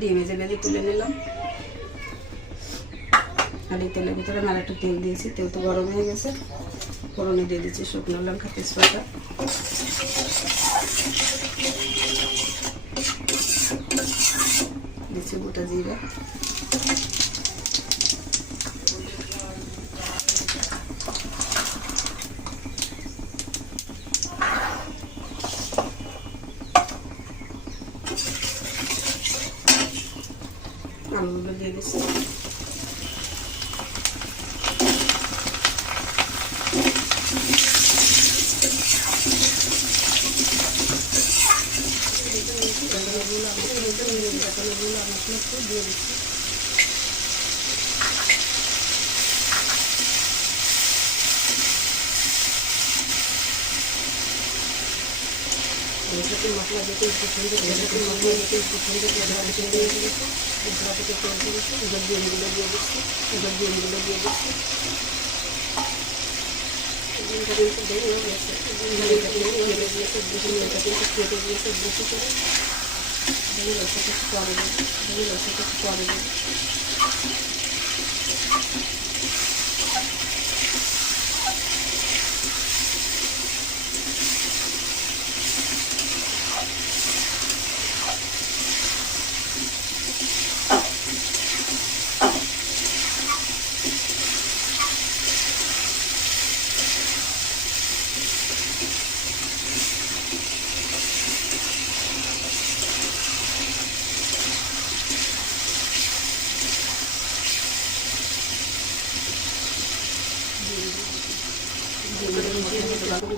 ডিম ভেজে ভেজে তুলে নিলাম। আর এই তেলের ভিতরে আমি একটু তেল দিয়েছি, তেল তো গরম হয়ে গেছে। ফোড়নে দিয়ে দিচ্ছি শুকনো লঙ্কা, তেজপাতা, দিচ্ছি গোটা জিরা, আলুগুলো দিয়ে দিচ্ছি। দিয়ে দিচ্ছি মশলা যেতে একটু সুন্দর মশলা যেতে একটু সুন্দর দিয়ে দিয়েছি। মশলা থেকে তেল দিয়েছি, এবার ডিমগুলো দিয়ে দিচ্ছি, এবার ডিমগুলো দিয়ে দিচ্ছি। ডিমটা কিন্তু দেরি হয়ে গেছে, ডিমটা কিন্তু কেটে দিয়েছে বেশি, ডিমটা কিন্তু কেটে দিয়েছে বেশি করে। ডিম রসাটা একটু পরে দেবো, ডিম রসাটা একটু পরে দেবো।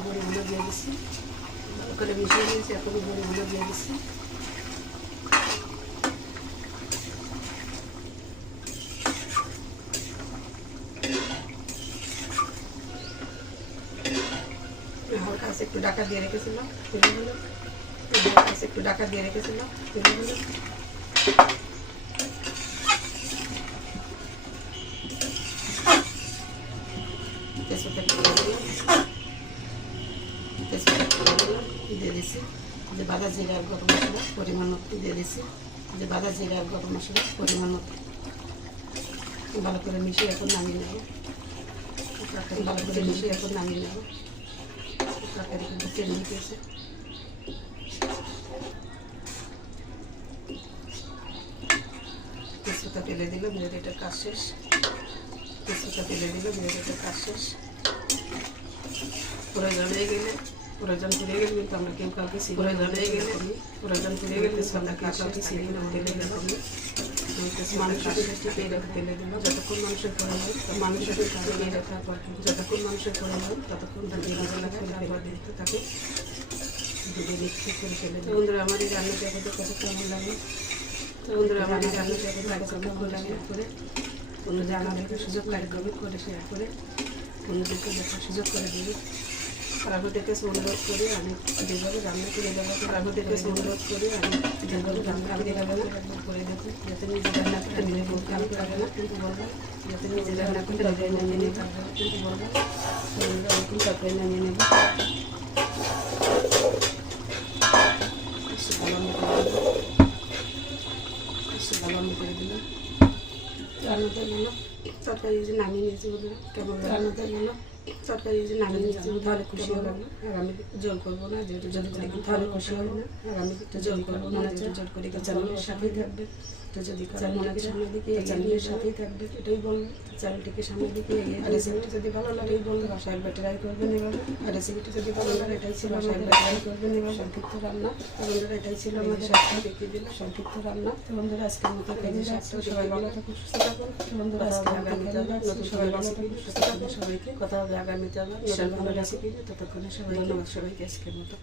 বড়িগুলো দিয়ে দিচ্ছি, ভালো করে মিশিয়ে দিয়েছি। এখন বড়িগুলো দিয়ে দিচ্ছি। হালকা আছে একটু ঢাকা দিয়ে রেখেছিলাম, তেলগুলো হালকা আছে একটু ঢাকা দিয়ে রেখেছিলাম, তেলগুলো দিয়ে দিচ্ছি। যে বাদা জিরা আর গরম মশলা পরিমাণ মতো দিয়ে দিচ্ছি। যে বাদা জিরা আর গরম মশলা পরিমাণ মতো ভালো করে মিশিয়ে এখন নামিয়ে নেব। ভালো করে মিশিয়ে এখন নামিয়ে নেব। তরকারি কিন্তু তেল দিতেছে। তেজপাতা তেলে দিল, বিরিয়ানিটার কাজ শেষ। তেজপাতা তেলে দিল, বিরিয়ানিটার কাজ শেষ। প্রয়োজন হয়ে গেলে কিন্তু আমরা কেউ কাউকে প্রয়োজন হয়ে গেলে তেজপাতা কাউকে সিরিয়ে তেলে দিলাম। মানুষের টিপে রেখে তেলে দিল। যতক্ষণ মানুষের প্রয়োজন টিপে রাখার পর যতক্ষণ মানুষের প্রয়োজন ততক্ষণ তাকে ফেলে দিতে থাকে। মিক্সি করে ফেলে দিই। বন্ধুরা আমার এই রান্নাটা এখন কত কেমন লাগে, বন্ধুরা আমার এই রান্নাটা এখন ভালো করে অন্য জানাদেরকে সুযোগ করে শেয়ার করে অন্যদেরকে দেখার সুযোগ করে দিবি। রাঘুদেরকে অনুরোধ করে আমি যেভাবে রান্না করে দেবো, রাঘুদেরকে অনুরোধ করে আমি যেভাবে রান্না করে দেবো করে দেবো, যাতে নিজে রান্না করে নিজে বলতে আমি পারবে না, কিন্তু বলবো যাতে নিজে রান্না করে নিজে নামিয়ে নিতে পারবে না, কিন্তু বলবো এরকম তরকারি নামিয়ে নেবো। ভালো করে দিলাম রান্নাটা গেলো। তরকারি যে নামিয়ে নিয়েছি বলে কেমন রান্নাটা গেলো। তরকারি যে নামিয়ে নিয়েছি তাহলে খুশি হবে না। আর আমি জল করবো না, যেহেতু জল করে তাহলে খুশি হবে না। আর আমি একটু জল করবো না, যেহেতু জল করে চ্যানেলের সাথেই থাকবে। তো যদি চ্যানেলকে সামনের দিকে চ্যানেলের সাথেই থাকবে এটাই বলবো। চ্যানেলটিকে সামনের দিকে এগিয়ে আর রেসিপিটি যদি ভালো লাগে বলবো বাসায় একবার ট্রাই করবেন এভাবে। আর রেসিপিটি যদি ভালো লাগে এটাই ছিল আমাদের ট্রাই করবেন এভাবে। সংক্ষিপ্ত রান্না বন্ধুরা, এটাই ছিল আমাদের সাথে দেখিয়ে দিল সংক্ষিপ্ত রান্না। তো বন্ধুরা আজকের মতো কেজি সাতটা, সবাই ভালো থাকুন, সুস্থ থাকুন। বন্ধুরা আজকে আগামীতে আবার নতুন সবাই ভালো থাকুন, সুস্থ থাকুন। সবাইকে কথা হবে আগামীতে আবার নতুন ভালো রেসিপি। ততক্ষণে সবাই ধন্যবাদ সবাইকে আজকের মতো।